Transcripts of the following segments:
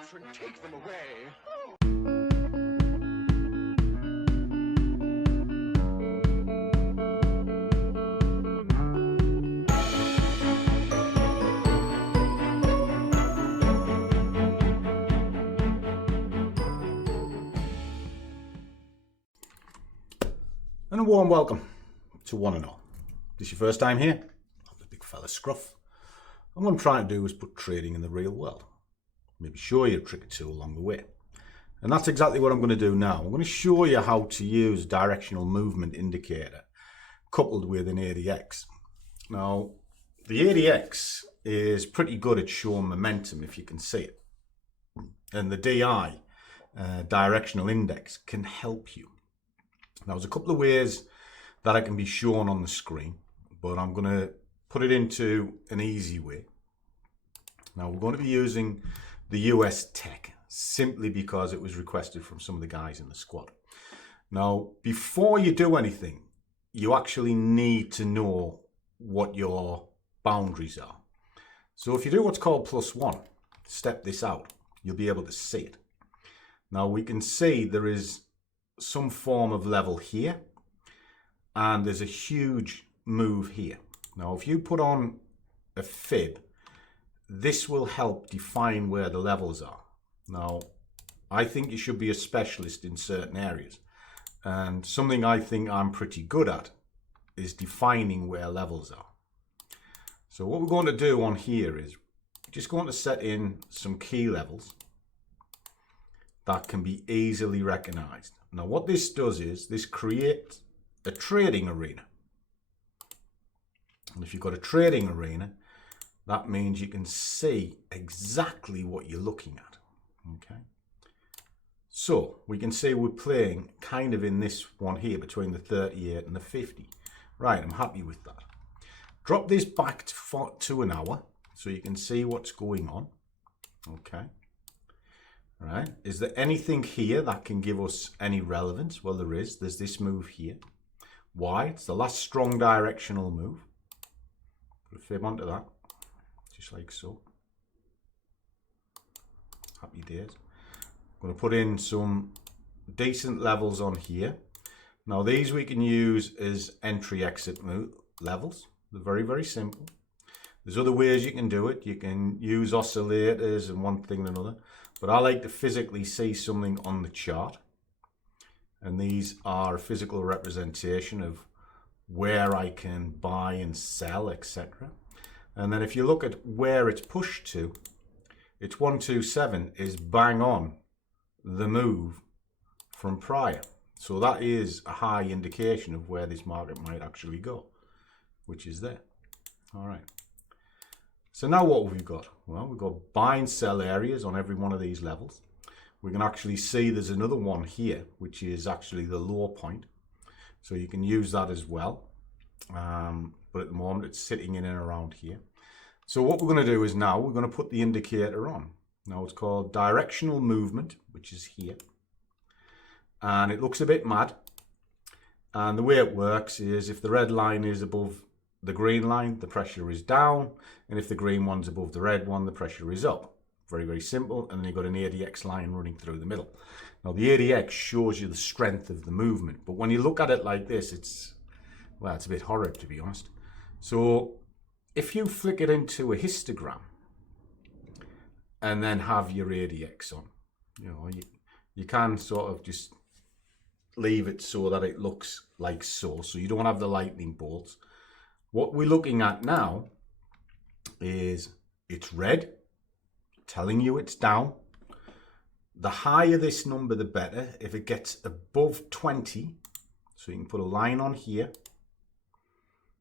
Patron, take them away. And a warm welcome to one and all. If this is your first time here, I'm the big fella Scruff. And what I'm trying to do is put trading in the real world. Maybe show you a trick or two along the way. And that's exactly what I'm going to do now. I'm going to show you how to use a directional movement indicator coupled with an ADX. Now, the ADX is pretty good at showing momentum if you can see it. And the DI, directional index, can help you. Now, there's a couple of ways that it can be shown on the screen, but I'm going to put it into an easy way. Now, we're going to be using the US tech simply because it was requested from some of the guys in the squad. Now, before you do anything, you actually need to know what your boundaries are. So if you do what's called +1, step this out, you'll be able to see it. Now, we can see there is some form of level here, and there's a huge move here. Now, if you put on a fib, this will help define where the levels are. Now, I think you should be a specialist in certain areas, and something I think I'm pretty good at is defining where levels are. So what we're going to do on here is just going to set in some key levels that can be easily recognized. Now, what this does is this creates a trading arena. And if you've got a trading arena, that means you can see exactly what you're looking at. Okay. So we can see we're playing kind of in this one here between the 38 and the 50. Right, I'm happy with that. Drop this back to an hour so you can see what's going on. Okay. Right, is there anything here that can give us any relevance? Well, there is. There's this move here. Why? It's the last strong directional move. Put a fib onto that, just like so. Happy days. I'm going to put in some decent levels on here. Now, these we can use as entry-exit levels. They're very, very simple. There's other ways you can do it. You can use oscillators and one thing and another. But I like to physically see something on the chart. And these are a physical representation of where I can buy and sell, etc. And then if you look at where it's pushed to, it's 127 is bang on the move from prior. So that is a high indication of where this market might actually go, which is there. All right. So now what have we got? Well, we've got buy and sell areas on every one of these levels. We can actually see there's another one here, which is actually the low point. So you can use that as well. But at the moment, it's sitting in and around here. So what we're going to do is now we're going to put the indicator on. Now it's called directional movement, which is here. And it looks a bit mad. And the way it works is if the red line is above the green line, the pressure is down, and if the green one's above the red one, the pressure is up. Very, very simple. And then you've got an ADX line running through the middle. Now, the ADX shows you the strength of the movement, but when you look at it like this, it's a bit horrid, to be honest. So if you flick it into a histogram and then have your ADX on, you can sort of just leave it so that it looks like so you don't have the lightning bolts. What we're looking at now is it's red, telling you it's down. The higher this number, the better. If it gets above 20, so you can put a line on here,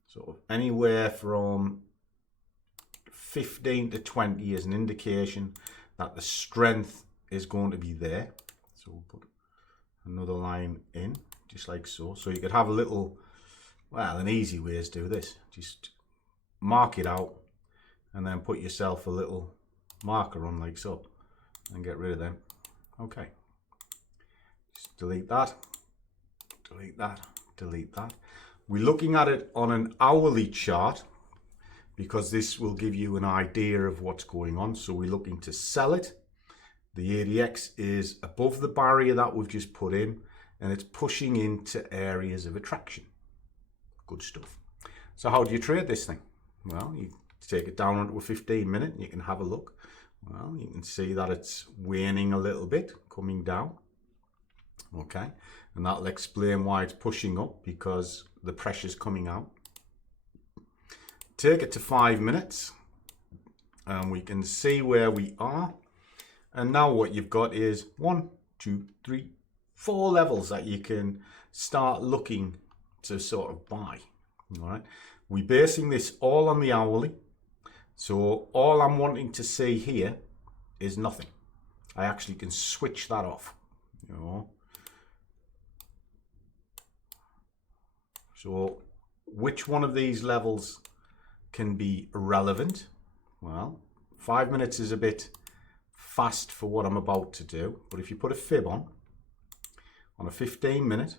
so anywhere from 15 to 20 is an indication that the strength is going to be there. So we'll put another line in, just like so. So you could have a little, an easy way is do this. Just mark it out and then put yourself a little marker on like so and get rid of them. Okay. Just delete that, delete that, delete that. We're looking at it on an hourly chart because this will give you an idea of what's going on. So we're looking to sell it. The ADX is above the barrier that we've just put in, and it's pushing into areas of attraction. Good stuff. So how do you trade this thing? Well, you take it down onto a 15-minute and you can have a look. Well, you can see that it's waning a little bit, coming down. Okay, and that'll explain why it's pushing up, because the pressure's coming out. Take it to 5 minutes and we can see where we are. And now what you've got is 1, 2, 3, 4 levels that you can start looking to sort of buy. All right, we're basing this all on the hourly. So all I'm wanting to see here is nothing. I actually can switch that off, you know. So which one of these levels can be relevant? Well, 5 minutes is a bit fast for what I'm about to do, but if you put a fib on a 15-minute,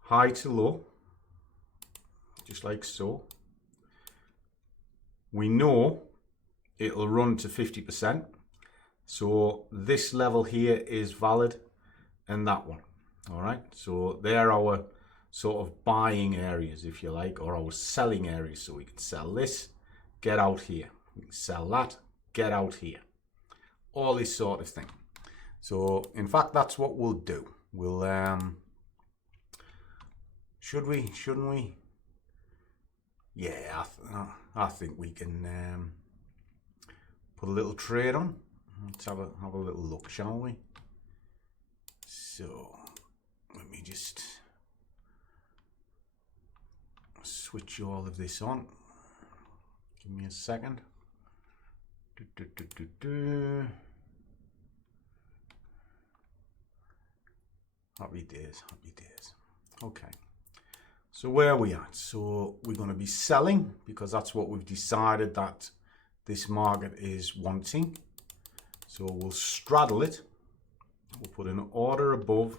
high to low, just like so, we know it'll run to 50%. So this level here is valid, and that one. All right, so they're our sort of buying areas, if you like, or our selling areas. So we can sell this, get out here. We can sell that, get out here. All this sort of thing. So in fact, that's what we'll do. We'll should we? Shouldn't we? Yeah, I think we can put a little trade on. Let's have a little look, shall we? So let me just switch all of this on. Give me a second. Happy days, happy days. Okay. So where are we at? So we're going to be selling, because that's what we've decided that this market is wanting. So we'll straddle it. We'll put an order above,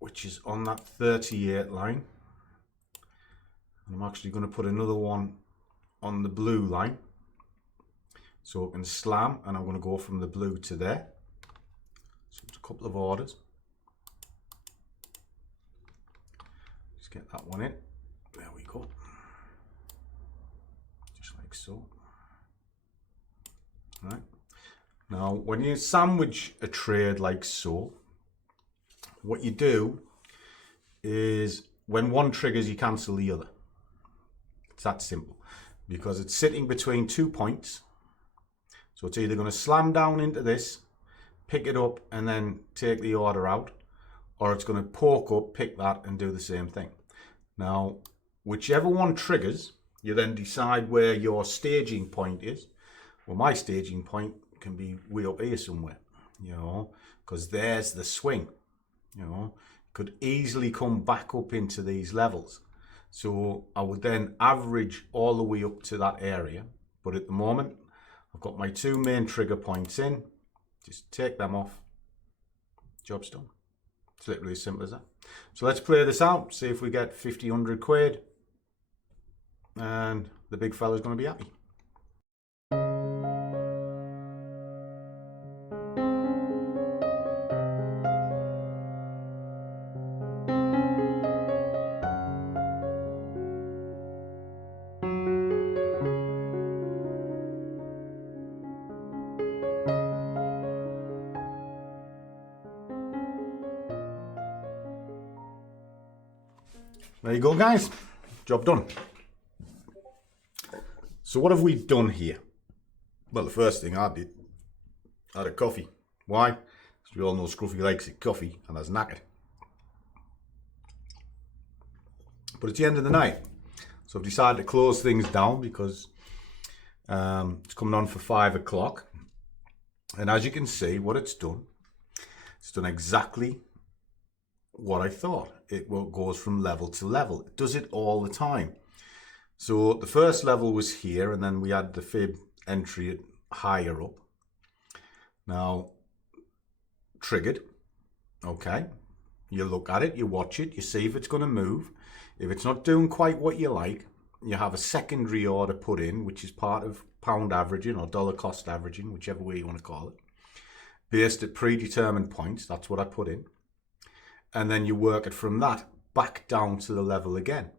which is on that 38 line. And I'm actually going to put another one on the blue line. So it can slam, and I'm going to go from the blue to there. So it's a couple of orders. Get that one in. There we go. Just like so. Right. Now, when you sandwich a trade like so, what you do is when one triggers, you cancel the other. It's that simple, because it's sitting between 2 points. So it's either going to slam down into this, pick it up, and then take the order out, or it's going to poke up, pick that, and do the same thing. Now, whichever one triggers, you then decide where your staging point is. Well, my staging point can be way up here somewhere, you know, because there's the swing, you know. Could easily come back up into these levels. So I would then average all the way up to that area. But at the moment, I've got my 2 main trigger points in. Just take them off. Job's done. It's literally as simple as that. So let's play this out, see if we get 50, 100 quid, and the big fella's going to be happy. There you go, guys. Job done. So what have we done here? Well, the first thing I did, I had a coffee. Why? Because we all know Scruffy likes it coffee, and that's knackered. But it's the end of the night, so I've decided to close things down, because it's coming on for 5 o'clock. And as you can see, what it's done exactly what I thought. It goes from level to level. It does it all the time. So the first level was here, and then we had the fib entry higher up. Now, triggered. Okay. You look at it, you watch it, you see if it's going to move. If it's not doing quite what you like, you have a secondary order put in, which is part of pound averaging or dollar cost averaging, whichever way you want to call it, based at predetermined points. That's what I put in. And then you work it from that back down to the level again.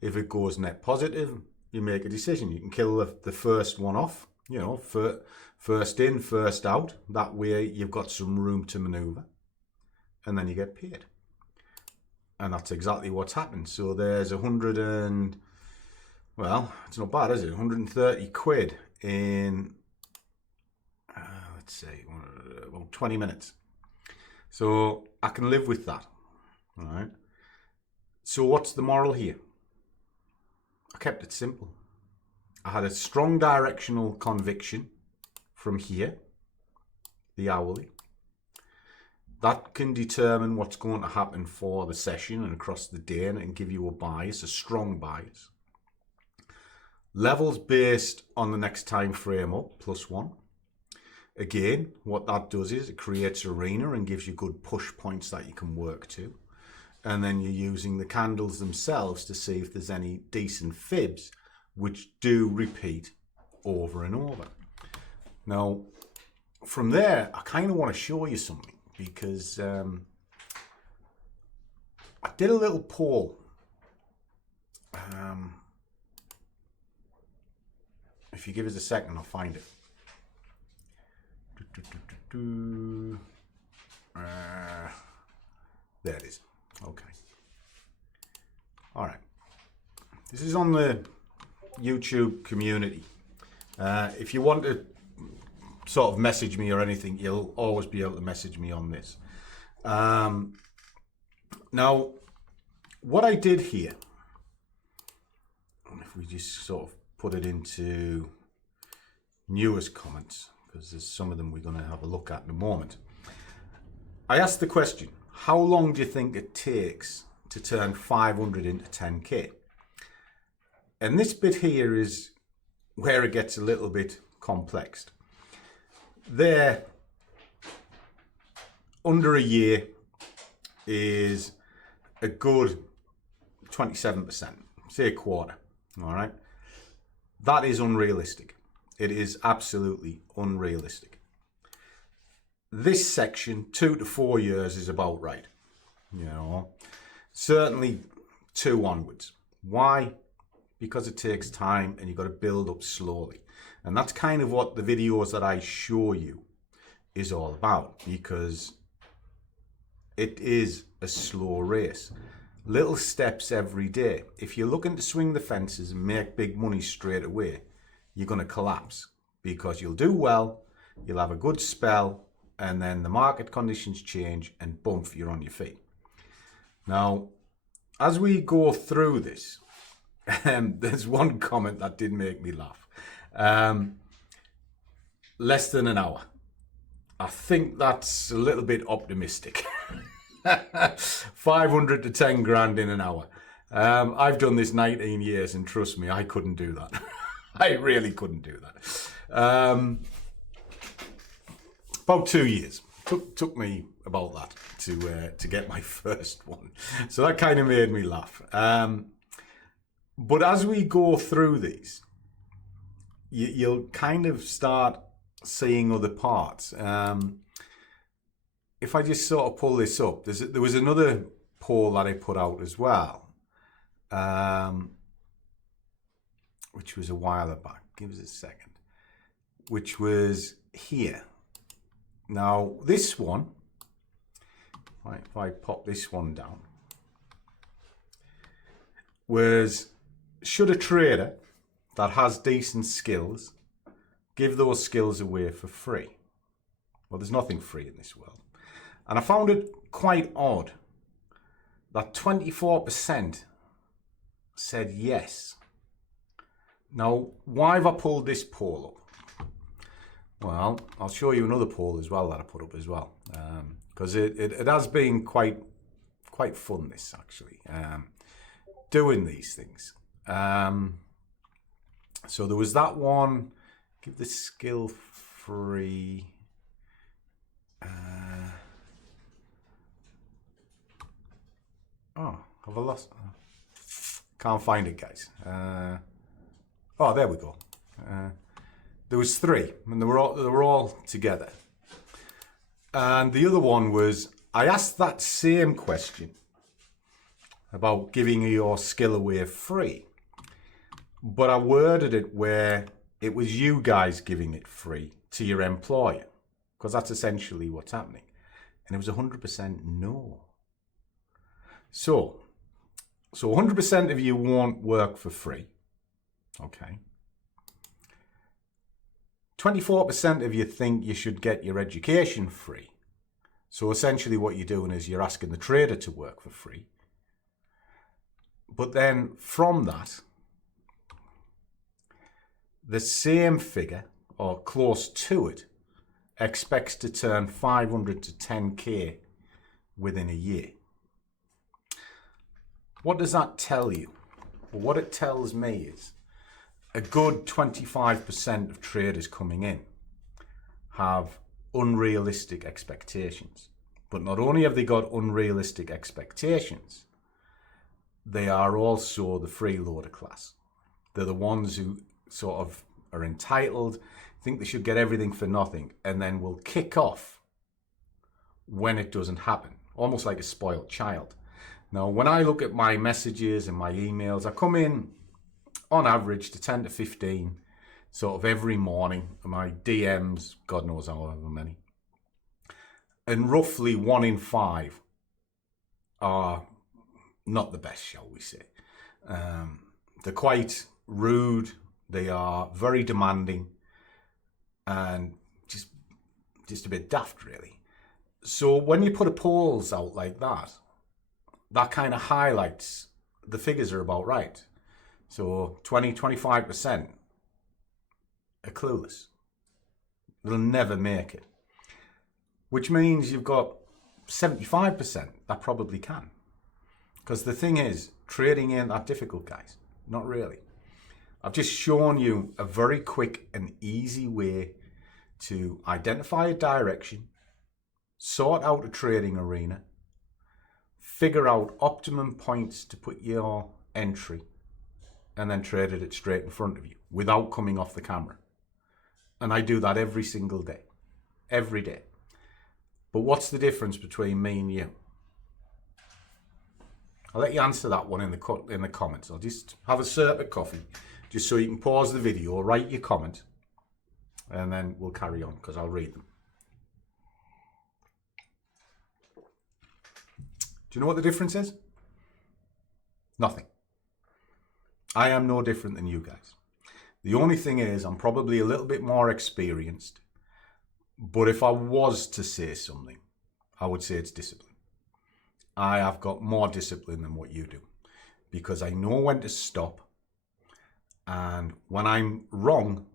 If it goes net positive, you make a decision. You can kill the first one off, you know, first in, first out. That way you've got some room to maneuver, and then you get paid. And that's exactly what's happened. So there's 100 and, well, it's not bad, is it? 130 quid in, let's say, about 20 minutes. So I can live with that. All right. So what's the moral here? I kept it simple. I had a strong directional conviction from here, the hourly. That can determine what's going to happen for the session and across the day and give you a bias, a strong bias. Levels based on the next time frame up, +1. Again, what that does is it creates arena and gives you good push points that you can work to. And then you're using the candles themselves to see if there's any decent fibs which do repeat over and over. Now, from there, I kind of want to show you something, because I did a little poll. If you give us a second, I'll find it. There it is. Okay. All right. This is on the YouTube community. If you want to sort of message me or anything, you'll always be able to message me on this. Now, what I did here, if we just sort of put it into newest comments, because there's some of them we're going to have a look at in a moment. I asked the question, how long do you think it takes to turn 500 into 10k? And this bit here is where it gets a little bit complex. There, under a year is a good 27%, say a quarter, all right? That is unrealistic. It is absolutely unrealistic. This section, 2 to 4 years, is about right. You know, certainly 2 onwards. Why? Because it takes time and you've got to build up slowly. And that's kind of what the videos that I show you is all about, because it is a slow race. Little steps every day. If you're looking to swing the fences and make big money straight away, you're going to collapse, because you'll do well, you'll have a good spell, and then the market conditions change and boom, you're on your feet. Now, as we go through this, there's one comment that did make me laugh. Less than an hour. I think that's a little bit optimistic. 500 to 10 grand in an hour. I've done this 19 years and trust me, I couldn't do that. I really couldn't do that. About 2 years. Took me about that to get my first one. So that kind of made me laugh. But as we go through these, you'll kind of start seeing other parts. If I just sort of pull this up, there was another poll that I put out as well, which was a while back. Give us a second. Which was here. Now, this one, if I pop this one down, was, should a trader that has decent skills give those skills away for free? Well, there's nothing free in this world. And I found it quite odd that 24% said yes. Now, why have I pulled this poll up? Well, I'll show you another poll as well that I put up as well, because it has been quite fun, this actually, doing these things. So there was that one, give the skill free. Oh, have I lost? Can't find it, guys. Oh, there we go. There was 3, and they were all together. And the other one was, I asked that same question about giving your skill away free, but I worded it where it was you guys giving it free to your employer, because that's essentially what's happening. And it was 100% no. So 100% of you won't work for free. Okay. 24% of you think you should get your education free. So essentially what you're doing is you're asking the trader to work for free. But then from that, the same figure, or close to it, expects to turn 500 to 10K within a year. What does that tell you? Well, what it tells me is a good 25% of traders coming in have unrealistic expectations. But not only have they got unrealistic expectations, they are also the freeloader class. They're the ones who sort of are entitled, think they should get everything for nothing, and then will kick off when it doesn't happen, almost like a spoiled child. Now, when I look at my messages and my emails, I come in on average to 10 to 15 sort of every morning. My DMs, God knows however many. And roughly 1 in 5 are not the best, shall we say. They're quite rude. They are very demanding and just a bit daft, really. So when you put a polls out like that, that kind of highlights the figures are about right. So 20-25% are clueless. They'll never make it. Which means you've got 75% that probably can. Because the thing is, trading ain't that difficult, guys. Not really. I've just shown you a very quick and easy way to identify a direction, sort out a trading arena, figure out optimum points to put your entry, and then traded it straight in front of you without coming off the camera. And I do that every single day, every day. But what's the difference between me and you? I'll let you answer that one in the comments. I'll just have a sip of coffee, just so you can pause the video, write your comment, and then we'll carry on because I'll read them. Do you know what the difference is? Nothing. I am no different than you guys. The only thing is I'm probably a little bit more experienced, but if I was to say something, I would say it's discipline. I have got more discipline than what you do because I know when to stop, and when I'm wrong,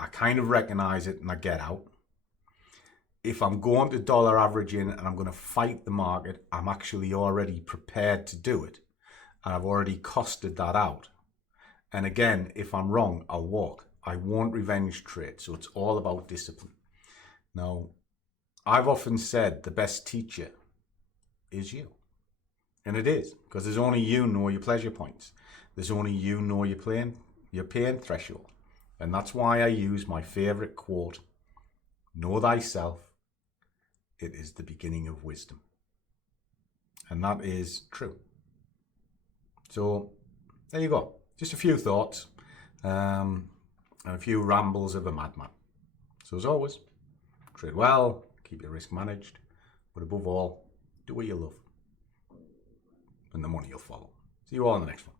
I kind of recognize it and I get out. If I'm going to dollar averaging and I'm going to fight the market, I'm actually already prepared to do it. And I've already costed that out. And again, if I'm wrong, I'll walk. I won't revenge trade. So it's all about discipline. Now, I've often said the best teacher is you. And it is, because there's only you know your pleasure points. There's only you know your pain threshold. And that's why I use my favorite quote, know thyself, it is the beginning of wisdom. And that is true. So there you go. Just a few thoughts and a few rambles of a madman. So as always, trade well, keep your risk managed, but above all, do what you love. And the money will follow. See you all in the next one.